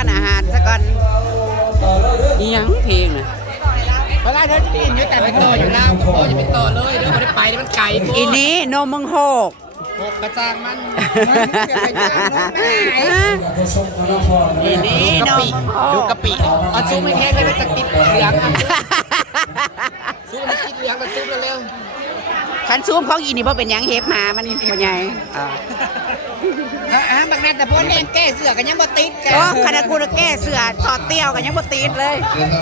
ารซะก่อนอีหยังเพลงน่ะเวลาเธอจะได้ยินอยู่แต่ไปต่ออยู่แล้วต่ออย่าไปต่อเลยเดี๋ยวไม่ได้ไปเดี๋ยวมันไกลอีนี้นมมึงโหกหกกระจางมันอีนี้กะนมปิมึงโหดูกกะปิเอาซุปไม่แห้งเลยมันจะติดเหลืองอะซุปมันติดเหลืองมันซุปเร็วคันซูมของอีนี่บ่เป็นหยังเฮ็บมามันบ่ใหญ่อ่าๆ อะบางนัดแต่พวกแห้งแก้เสือกันยังบ่ติดกันโอ้คณะกูน่ะแก้เสื้อสอดเตี้ยวกันยังบ่ติดเลย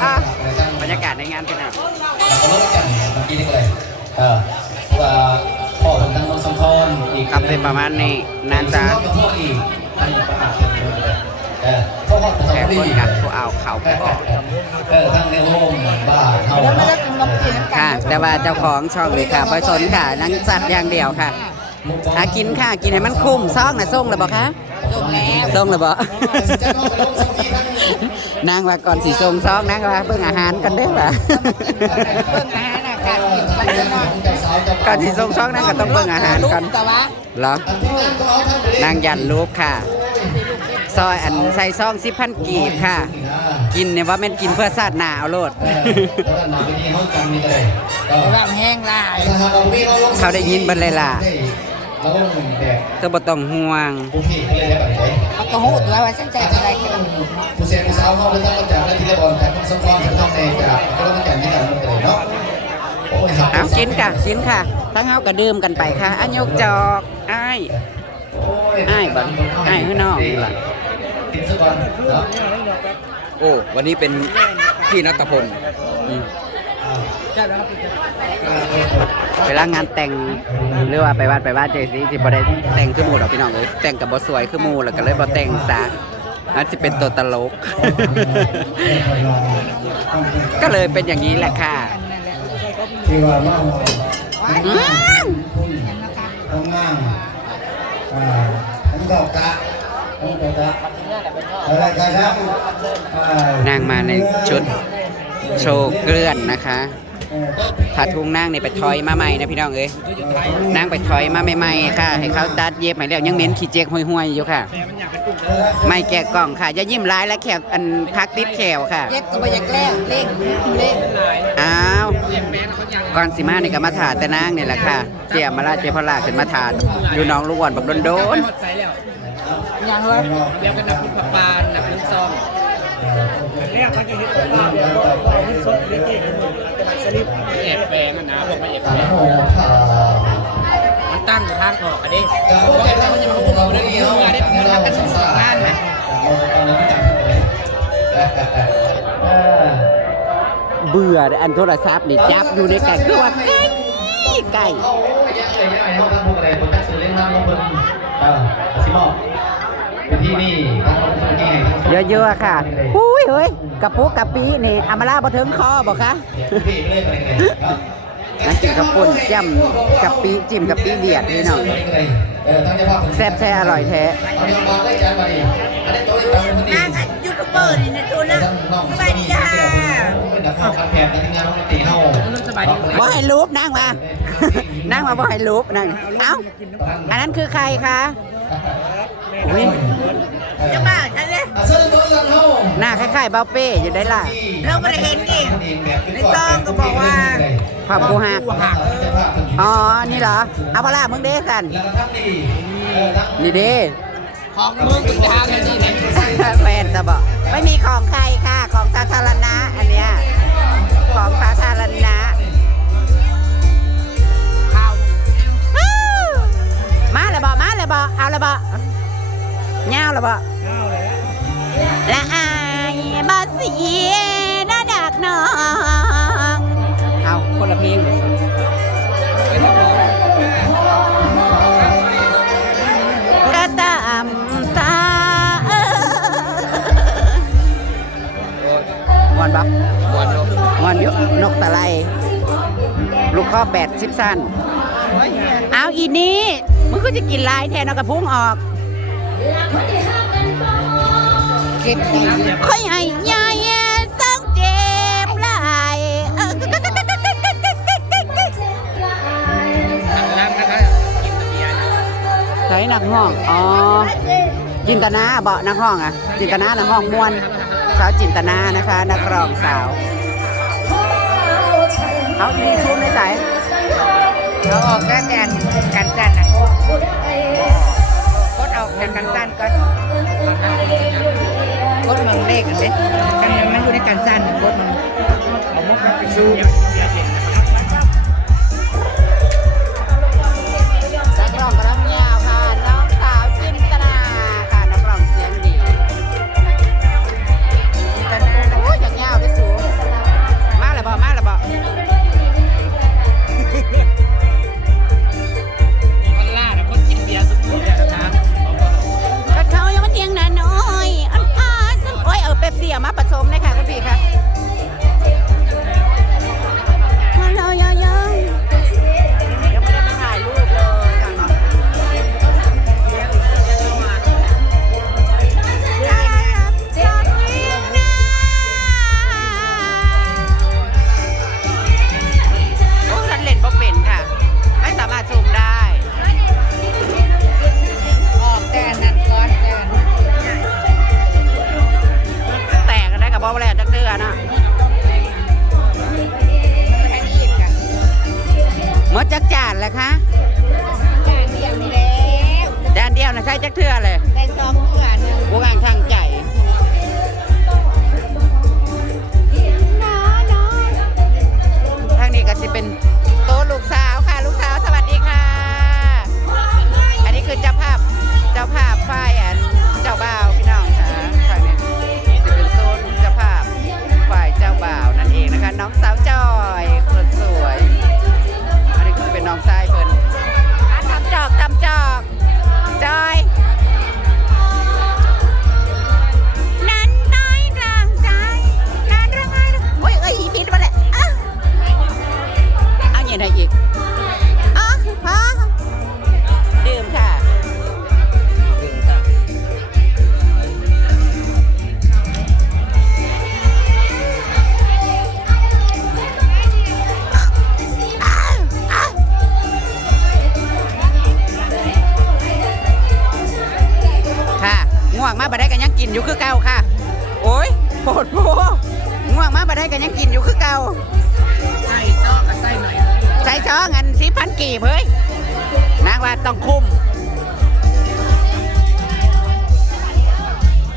อะบรรยากาศในงานเป็นอะแล้วก็รถกันเมื่อกี้นี่เลยเออว่าพ่อผมตั้งน้องสมพรอีกกลับไปประมาณนี้น่าจะพ่ออีกอันนี้ประหารเออพ่อพ่อผมแขกคนกันผู้เอาเขาไปออกเออทั้งในโฮมบ้านเฮาแล้วมันจะลงกินกันค่ะ แต่ว่าเจ้าของช่องเลยค่ะประชนค่ะนั่งจัดอย่างเดียวค่ะหากินค่ะ กินให้มันคุ้มซองน่ะส่งเลยบอกคะจบแล้วส่งเลยบอกนางว่าก่อนสีส่งซองนางว่าเบิ่งอาหารกันเด้อว่ะเบิ่งอาหารอาการกินไปเนาะก่อนสีส่งซองนางก็ต้องเบิ่งอาหารก่อนแต่ว่าเหรอนางยันรูปค่ะซอยอันใส่ซองสิพันกีบค่ะ กินเนี่ยว่าแม่นกินเพื่อซาดหนาเอาโลดร่างแห้งลายเขาได้ยินเบิดเลยล่ะ เราก็มึงแดกเธอบ่ต้องห่วงผู้พี่เลยได้แบบไหนเขาก็หูดว่าว่าฉันใจอะไรกันผู้เสียผู้สาวเขาเลยต้องมาจากนาทีละบอลจากสมพรถึงต้องเองจากก็ต้องมาจากที่กันมันเลยเนาะเอากินค่ะกินค่ะ ทั้งเฮาก็ดื่มกันไปค่ะอันยกจอกอ้ายอ้ายบ่อ้ายข้างนอกนี่ล่ะกินสักวันเนาะโอ้วันนี้เป็นพี่นัทพลอืม เวลางานแต่งหรือว่าไปวัดไปวัดเจสิสิบ่ได้แต่งคือหมู่ดอกพี่น้องเอ้ยแต่งกับบ่สวยคือหมู่แล้วก็เลยบ่แต่งซะอาจจะเป็นตัวตลก ก็เลยเป็นอย่างนี้แหละค่ะที่ว่ามาอืมทำงานอ่าทั้งดอกกะทั้งดอกกะอะไรกันครับนางมาในชุดโชว์เกลื่อนนะคะ ผ้าทุ่งนางนี่ไปทอยมาใหม่นะพี่น้องเอ้ยนางไปทอยมาใหม่ๆค่ะ ให้เขาตัดเย็บใหม่แล้วยังเหม็นขี้เจ๊กห่วยๆอยู่ค่ะ ไม่แกะกล่องค่ะอย่ายิ้มร้ายและแขวอันพักติดแขวค่ะเย็บก็ไม่อยากแกล้งเล่งเล่งอ้าวก่อนสิมานี่ก็มาถาแต่นางนี่แหละค่ะเจียมมาลาเจพลาขึ้นมาถาดอยู่น้องลูกอ่อนบักโดนอย่างเลยเรียกกันนักพุทธปานนักพุทธซอมเรียกเขาจะเห็นว่าเดี๋ยวนี่สดเรียกเอง สลิปแอบแฝงอะนะบอกมาแอบแฝงมันตั้งอยู่ทางออกอะดิว่าแอบแฝงมันจะมาอุ้มมาได้ดีมาได้มันรักกันสองด้านนะเบื่ออันโทรศัพท์นี่จับอยู่ในไก่คือว่าไก่ไก่เอายังไงยังไงเขาทำพวกอะไรผมจะซื้อเล่นน้ำลงบนเออสิมอบเป็นที่นี่ทั้งลงทุนที่ไหน เยอะๆค่ะ อุ้ยเฮ้ยกระปุกกะปินี่อามาลาบ่ถึงคอบอกคะพี่เล่นอะไรไงครับนั่นกินข้าวปุ้นจ้ำกะปิจิ้มกะปิเดียดนี่น้องเออทั้งเฉพาะแซ่บแท้อร่อยแท้เอาเงินมาได้จานมาดิอันนี้โต๊ะตั้งพอดีนางยูทูบเบอร์นี่นะตัวนะสบายดีค่ะเป็นนักข่าวการแพทย์ในงานของตีเฮาบ่ให้รูปนั่งมา นั่งมาบ่ให้รูปนั่ง เอ้า อันนั้นคือใครคะ อุ้ยจะบ้าฉันเลยเสื้อตัวยังเฮาหน้าคล้ายๆเบาเป้อยู่ได้ล่ะ เราไม่ได้เห็นอีกในซองก็บอกว่าภาพกูหัก อ๋อ นี่เหรอ เอาพอล่ะมึงเด้สันแล้วก็ทั้งดีทั้งนี่เด้ของมึงเป็นทางนี่นี่แฟนจะบอกไม่มีของใครค่ะ ของสาธารณะอันเนี้ย ของสาธารณะข่าวฮู้มาเลยบอกมาเลยบอกเอาเลยบอกเงาเลยบอกละอายบาสีนาดักน้องเอาคนละเพลงเลยก็ตามสาเออมวนบับวันลงมวนอยุนกตะไลลูกข้อแปดสิบสั้น เอาอีนี้มึงก็จะกินลายแทนเอากระพุ้งออกค่อยให้ยายสองเจ็บลายใช้นักห้อง อ๋อ จินตนาเบานักห้องอะ จินตนานักห้องม้วน สาวจินตนานะคะ นักร้องสาว เอาอีทุ่มได้ไหม เขาออกแล้วแต่อันกันสั้นนะกดออกจากกันสั้นก่อนกดมองเลขกันเลยกันมันอยู่ในการสั้นกดมันเอามันไปชู้ ง่วงมาบ่ได้กันยังกินอยู่คือเก่าใส่ซอกกับใส่หน่อยใส่ซอกอันสีพันกี่เฮ้ยนางว่าต้องคุ้ม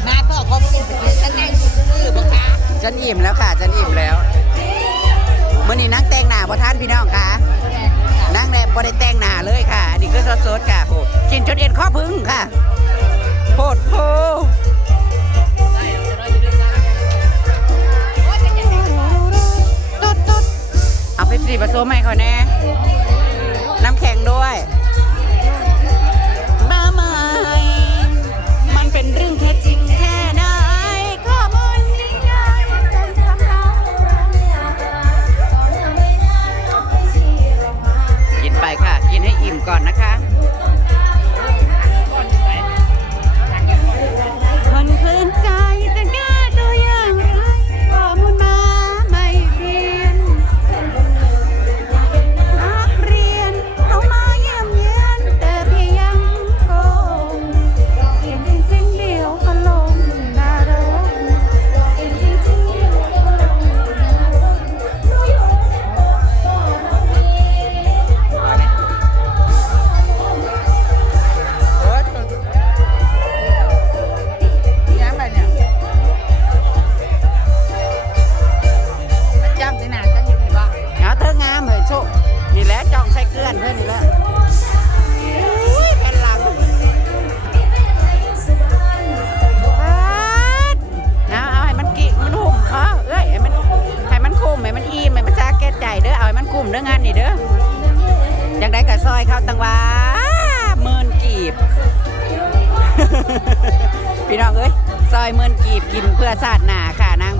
มาเพื่อความสุขฉันได้ซื้อบ่คะฉันอิ่มแล้วค่ะฉันอิ่มแล้วเมื่อนี้นั่งแต่งหน้าบ่ท่านพี่น้องค่ะนั่งแลบ่ได้แต่งหน้าเลยค่ะ นี่คือสดๆค่ะโอ้กินจนเอ็นข้อพึ่งค่ะโหดโพ สี่ผสมให้เขาแน่ น้ำแข็งด้วย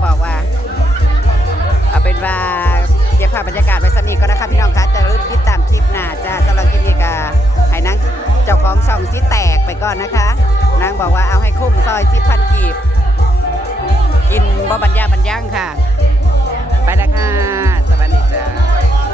บอกว่า เอาเป็นว่าเก็บภาพบรรยากาศไว้สักนิดก็นะคะพี่น้องคะจะรื้อคลิดตามคลิปหน้าจ้าสำหรับคลิปนี้ก็ให้นางเจ้าของช่องที่แตกไปก่อนนะคะ นางบอกว่าเอาให้คุ้มซอยสิบพันกีบ กินบ่บรรยาบรรยังค่ะ ไปนะค่ะสวัสดีจ้า